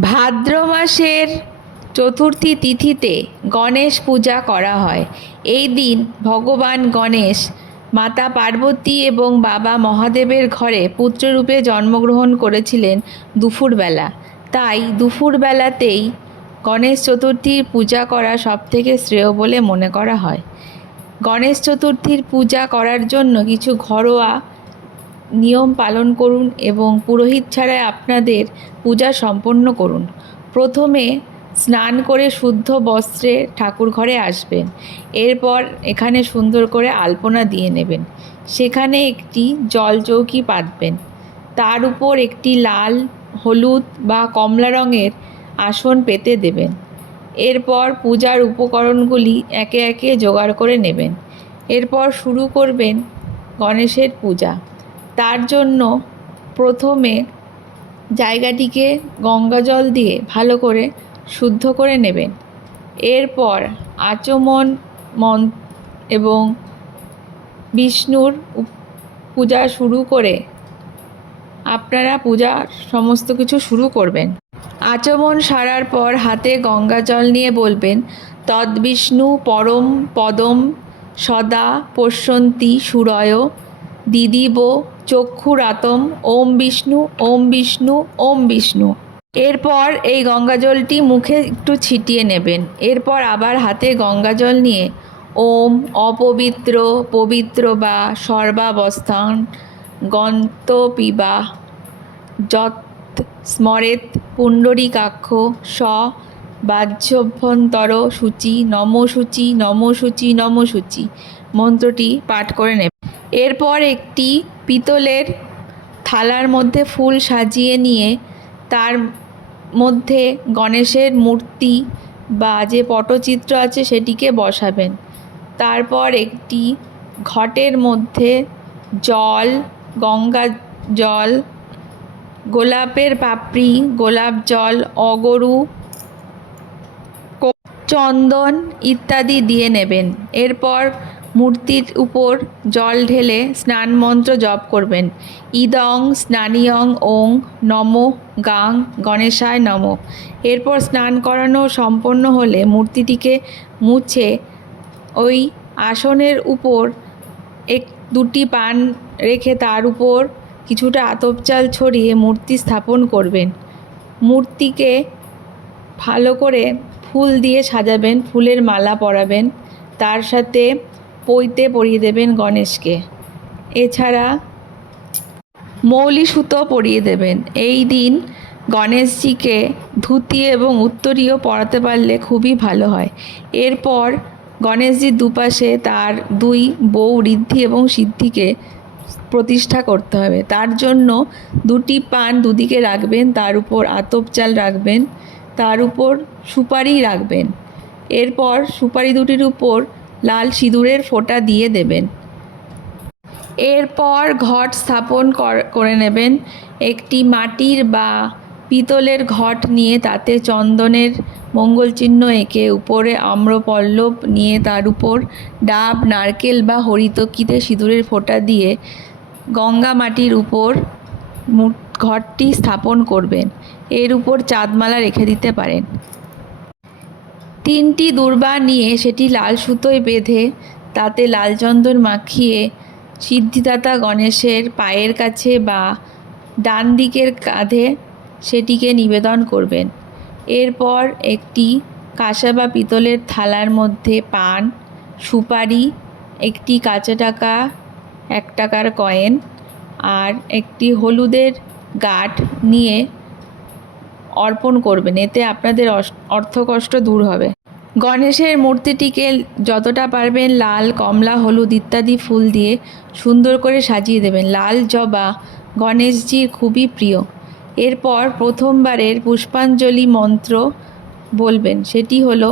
ভাদ্র মাসের চতুর্থী তিথিতে গণেশ পূজা করা হয়। এই দিন ভগবান গণেশ, মাতা পার্বতী এবং বাবা মহাদেবের ঘরে পুত্ররূপে জন্মগ্রহণ করেছিলেন দুপুরবেলা। তাই দুপুরবেলাতেই গণেশ চতুর্থীর পূজা করা সবথেকে শ্রেয় বলে মনে করা হয়। গণেশ চতুর্থীর পূজা করার জন্য কিছু ঘরোয়া নিয়ম পালন করুন এবং পুরোহিত ছাড়াই আপনাদের পূজা সম্পন্ন করুন। প্রথমে স্নান করে শুদ্ধ বস্ত্রে ঠাকুর ঘরে আসবেন। এরপর এখানে সুন্দর করে আলপনা দিয়ে নেবেন। সেখানে একটি জল চৌকি পাতবেন। তার উপর একটি লাল, হলুদ বা কমলা রঙের আসন পেতে দেবেন। এরপর পূজার উপকরণগুলি একে একে জোগাড় করে নেবেন। এরপর শুরু করবেন গণেশের পূজা। তার জন্য প্রথমে জায়গাটিকে গঙ্গা জল দিয়ে ভালো করে শুদ্ধ করে নেবেন। এরপর আচমন মন এবং বিষ্ণুর পূজা শুরু করে আপনারা পূজা সমস্ত কিছু শুরু করবেন। আচমন সারার পর হাতে গঙ্গা জল নিয়ে বলবেন তদ্বিষ্ণু পরম পদম সদা পশ্যন্তি সুরয় দিদিব, চক্ষুরাতম, ওম বিষ্ণু ওম বিষ্ণু ওম বিষ্ণু। এরপর এই গঙ্গাজলটি মুখে একটু ছিটিয়ে নেবেন। এরপর আবার হাতে গঙ্গাজল নিয়ে ওম, অপবিত্র, পবিত্র বা সর্বাবস্থান গন্ত পিবা যৎ স্মরেত পুণ্ডরীকাক্ষ, স বাহ্যভ্যন্তর সূচি নম সূচি নম সূচি নম সূচি মন্ত্রটি পাঠ করে নেবে এরপর একটি পিতলের থালার মধ্যে ফুল সাজিয়ে নিয়ে তার মধ্যে গণেশের মূর্তি বা যে পটচিত্র আছে সেটিকে বসাবেন। তারপর একটি ঘটের মধ্যে জল, গঙ্গা জল, গোলাপের পাপড়ি, গোলাপ জল, অগরু চন্দন ইত্যাদি দিয়ে নেবেন। এরপর মূর্তির উপর জল ঢেলে স্নান মন্ত্র জপ করবেন। ইদং স্নানিয়ং ওং নম গাং গণেশায় নম। এরপর স্নান করানো সম্পন্ন হলে মূর্তিটিকে মুছে ওই আসনের উপর এক, দুটি পান রেখে তার উপর কিছুটা আতপ চাল ছড়িয়ে মূর্তি স্থাপন করবেন। মূর্তিকে ভালো করে ফুল দিয়ে সাজাবেন, ফুলের মালা পরাবেন। তার সাথে পইতে পরিয়ে দেবেন গণেশকে। এছাড়া মৌলি সুতো পরিয়ে দেবেন। এই দিন গণেশজিকে ধুতি এবং উত্তরীয় পরাতে পারলে খুবই ভালো হয়। এরপর গণেশজির দুপাশে তার দুই বউ ঋদ্ধি এবং সিদ্ধিকে প্রতিষ্ঠা করতে হবে। তার জন্য দুটি পান দুদিকে রাখবেন, তার উপর আতপ চাল রাখবেন, তার উপর সুপারি রাখবেন। এরপর সুপারি দুটির উপর লাল সিঁদুরের ফোঁটা দিয়ে দেবেন। এরপর ঘট স্থাপন কর- নেবেন। একটি মাটির বা পিতলের ঘট নিয়ে তাতে চন্দনের মঙ্গল চিহ্ন এঁকে উপরে আম্রপল্লব নিয়ে তার উপর ডাব, নারকেল বা হরিতকিতে সিঁদুরের ফোঁটা দিয়ে গঙ্গা মাটির উপর ঘরটি স্থাপন করবেন। এর উপর চাঁদমালা রেখে দিতে পারেন। তিনটি দূর্বা নিয়ে সেটি লাল সুতোয় বেঁধে, তাতে লাল চন্দন মাখিয়ে সিদ্ধিদাতা গণেশের পায়ের কাছে বা ডান দিকের কাঁধে সেটিকে নিবেদন করবেন। এরপর একটি কাঁসা বা পিতলের থালার মধ্যে পান, সুপারি, একটি কাঁচা টাকা, এক টাকার কয়েন আর একটি হলুদের গাঠ নিয়ে অর্পণ করবেন, এতে আপনাদের অর্থকষ্ট দূর হবে। গণেশের মূর্তিটিকে যতটা পারবেন লাল, কমলা, হলুদ ইত্যাদি ফুল দিয়ে সুন্দর করে সাজিয়ে দেবেন। লাল জবা গণেশজির খুবই প্রিয়। এরপর প্রথমবারের পুষ্পাঞ্জলি মন্ত্র বলবেন, সেটি হলো,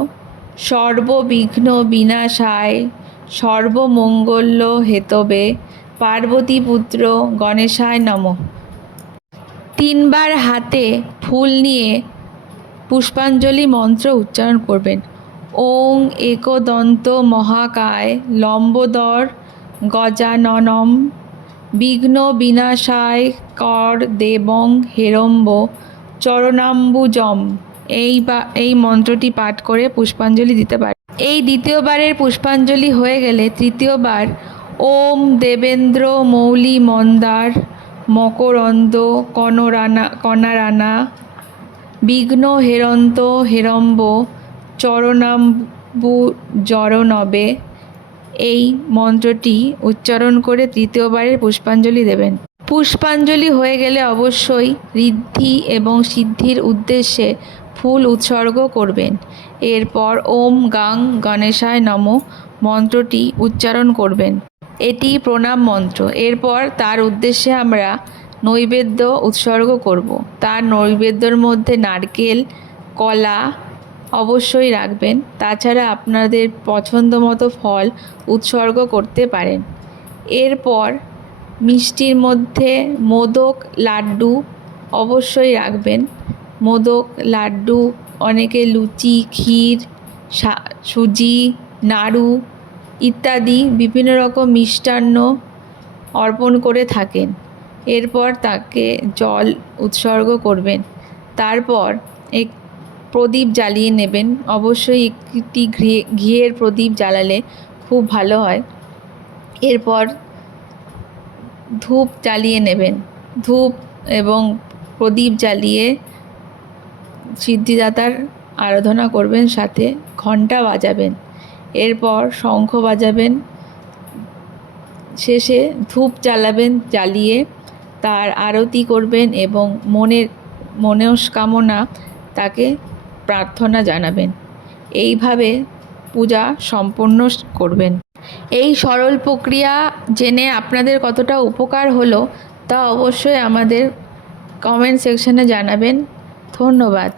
সর্ববিঘ্ন বিনাশায় সর্বমঙ্গল্য হেতবে পার্বতীপুত্র গণেশায় নমঃ। তিনবার হাতে ফুল নিয়ে পুষ্পাঞ্জলি মন্ত্র উচ্চারণ করবেন। ওং একদন্ত মহাকায় লম্বদর গজাননম বিঘ্ন বিনাশায় কর দেবং হেরম্ব চরণাম্বুজম। এই বা, এই মন্ত্রটি পাঠ করে পুষ্পাঞ্জলি দিতে পারে। এই দ্বিতীয়বারের পুষ্পাঞ্জলি হয়ে গেলে তৃতীয়বার ওম দেবেন্দ্র মৌলি মন্দার মকরন্দ, কনরানা, কনারানা, বিঘ্ন হেরন্ত, হেরম্ব, চরণাম্বু জরনবে এই মন্ত্রটি উচ্চারণ করে তৃতীয়বারের পুষ্পাঞ্জলি দেবেন। পুষ্পাঞ্জলি হয়ে গেলে অবশ্যই ঋদ্ধি এবং সিদ্ধির উদ্দেশ্যে ফুল উৎসর্গ করবেন। এরপর ওম গাং গণেশায় নম মন্ত্রটি উচ্চারণ করবেন। এটি প্রণাম মন্ত্র। এরপর তার উদ্দেশ্যে আমরা নৈবেদ্য উৎসর্গ করব। তার নৈবেদ্যর মধ্যে নারকেল, কলা অবশ্যই রাখবেন। তাছাড়া আপনাদের পছন্দ মতো ফল উৎসর্গ করতে পারেন। এরপর মিষ্টির মধ্যে মোদক লাড্ডু অবশ্যই রাখবেন। মোদক লাড্ডু, অনেকে লুচি, ক্ষীর সুজি, নাড়ু ইত্যাদি বিভিন্ন রকম মিষ্টান্ন অর্পণ করে থাকেন। এরপর তাকে জল উৎসর্গ করবেন। তারপর এক প্রদীপ জ্বালিয়ে নেবেন। অবশ্যই একটি ঘিয়ের প্রদীপ জ্বালালে খুব ভালো হয়। এরপর ধূপ জ্বালিয়ে নেবেন। ধূপ এবং প্রদীপ জ্বালিয়ে সিদ্ধিদাতার আরাধনা করবেন, সাথে ঘণ্টা বাজাবেন। এরপর শঙ্খ বাজাবেন। শেষে ধূপ জ্বালাবেন, জ্বালিয়ে তার আরতি করবেন এবং মনের মনস্কামনা তাকে প্রার্থনা জানাবেন। এইভাবে পূজা সম্পন্ন করবেন। এই সরল প্রক্রিয়া জেনে আপনাদের কতটা উপকার হলো তা অবশ্যই আমাদের কমেন্ট সেকশনে জানাবেন। ধন্যবাদ।